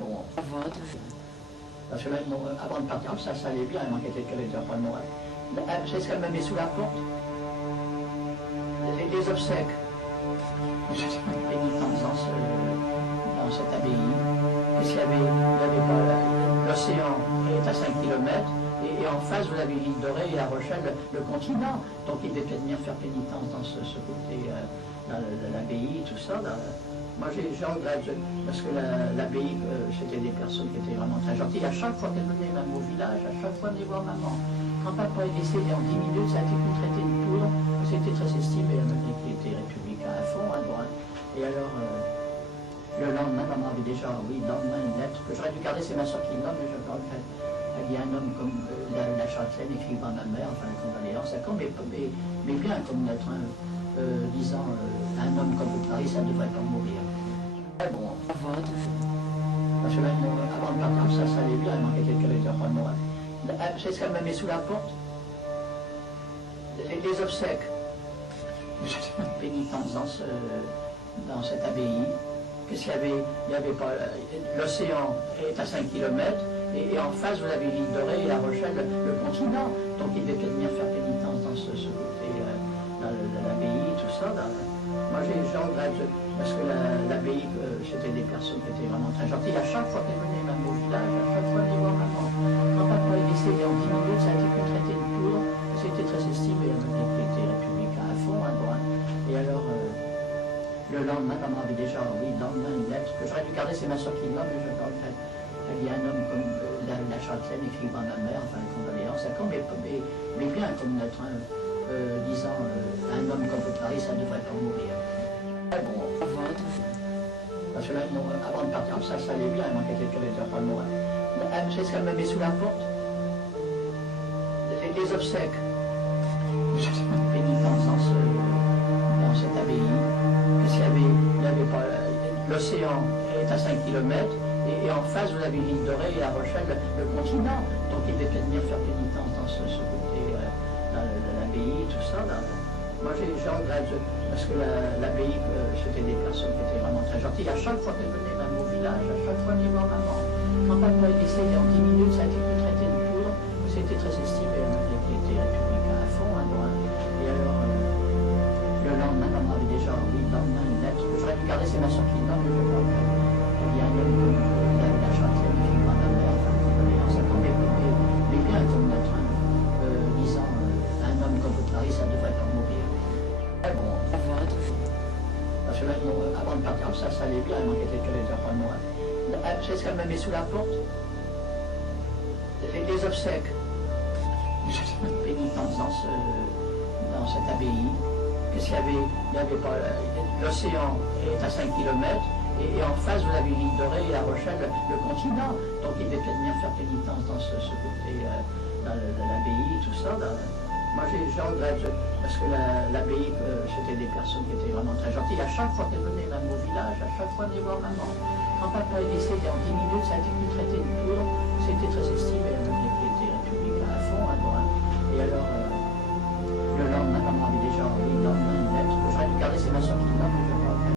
Bon, parce que là, avant de partir, ça allait bien, il manquait quelques lecteurs pour le moral. C'est ce qu'elle m'a mis sous la porte. Les obsèques. Pénitence dans cette abbaye. Qu'est-ce qu'il y avait? Il y avait pas l'océan est à 5 kilomètres. Et en face, vous avez l'île Dorée et La Rochelle, le continent. Donc il devait venir faire pénitence dans ce côté, dans l'abbaye, tout ça. Moi, j'ai regrette, parce que l'abbaye, c'était des personnes qui étaient vraiment très gentilles. À chaque fois qu'elles venaient, même au village, à chaque fois, venaient voir maman. Quand papa est décédé en 10 minutes, ça a été plus traité de poudre. C'était très estimé, qui était républicain à fond, à droite. Et alors, le lendemain, maman avait déjà, oui, le lendemain, une lettre que j'aurais dû garder, c'est ma soeur qui l'a, mais je le regrette. Il y a un homme comme la Châtelaine écrit par ma mère, enfin, les condoléances, mais bien comme lettre, disant un homme comme Paris, ça ne devrait pas mourir. Bon, parce que là, avant de partir, ça allait bien, il manquait quelques lecteurs pour le moral. C'est ce qu'elle m'a mis sous la porte. Les obsèques. Pénitence dans cette abbaye. Qu'est-ce qu'il y avait? Il y avait pas l'océan est à 5 kilomètres. Et en face, vous avez l'île Dorée et La Rochelle, le continent. Donc il devait venir faire pénitence dans ce côté, dans l'abbaye, tout ça. Moi, j'ai regrette, parce que l'abbaye, c'était des personnes qui étaient vraiment très gentilles. À chaque fois qu'elles venaient, même au village, à chaque fois, elles venaient voir maman. Quand papa est décédé en 10 minutes, ça a été plus traité de poudre. C'était très estimé, qui était républicain à fond, à droite. Et alors, le lendemain, maman avait déjà, oui, le lendemain, une lettre que j'aurais dû garder, c'est ma soeur qui l'a, mais je le regrette. Il y a un homme comme la Châtelaine écrit par ma mère, enfin, les condoléances, mais bien comme lettre, disant un homme comme Paris, ça ne devrait pas mourir. Bon, parce que là, avant de partir, ça allait bien, il manquait quelques lecteurs pour le moral. C'est ce qu'elle m'a mis sous la porte. Les obsèques. Pénitence dans cette abbaye. Qu'est-ce qu'il y avait? Il y avait pas l'océan est à 5 kilomètres. Et en face, vous avez l'île Dorée et La Rochelle, le continent. Donc il devait venir faire pénitence dans ce côté, dans l'abbaye, tout ça. Moi, j'ai regrette, parce que l'abbaye, c'était des personnes qui étaient vraiment très gentilles. À chaque fois qu'elles venaient, même au village, à chaque fois, venaient voir maman. Quand papa est décédé en 10 minutes, ça a été plus traité de poudre. C'était très estimé, qui était républicain à fond, à droite. Et alors, le lendemain, maman avait déjà, oui, le lendemain, une lettre que j'aurais dû garder, c'est ma soeur qui l'a, mais je le regrette. Il y a un homme comme la Châtelaine écrit par ma mère, enfin, les condoléances, mais bien comme lettre, disant un homme comme Paris, ça ne devrait pas mourir. Bon, parce que là, avant de partir, ça allait bien, il manquait quelques lecteurs pour le moral. C'est ce qu'elle m'a mis sous la porte. Les obsèques. Pénitence dans cette abbaye. Qu'est-ce qu'il y avait? Il y avait pas l'océan est à 5 kilomètres. Et en face, vous avez l'île Dorée et La Rochelle, le continent. Donc il devait venir faire pénitence dans ce côté, dans l'abbaye, tout ça. Moi, j'ai regrette, parce que l'abbaye, c'était des personnes qui étaient vraiment très gentilles. À chaque fois qu'elles venaient, même au village, à chaque fois, venaient voir maman. Quand papa est décédé en 10 minutes, ça a été plus traité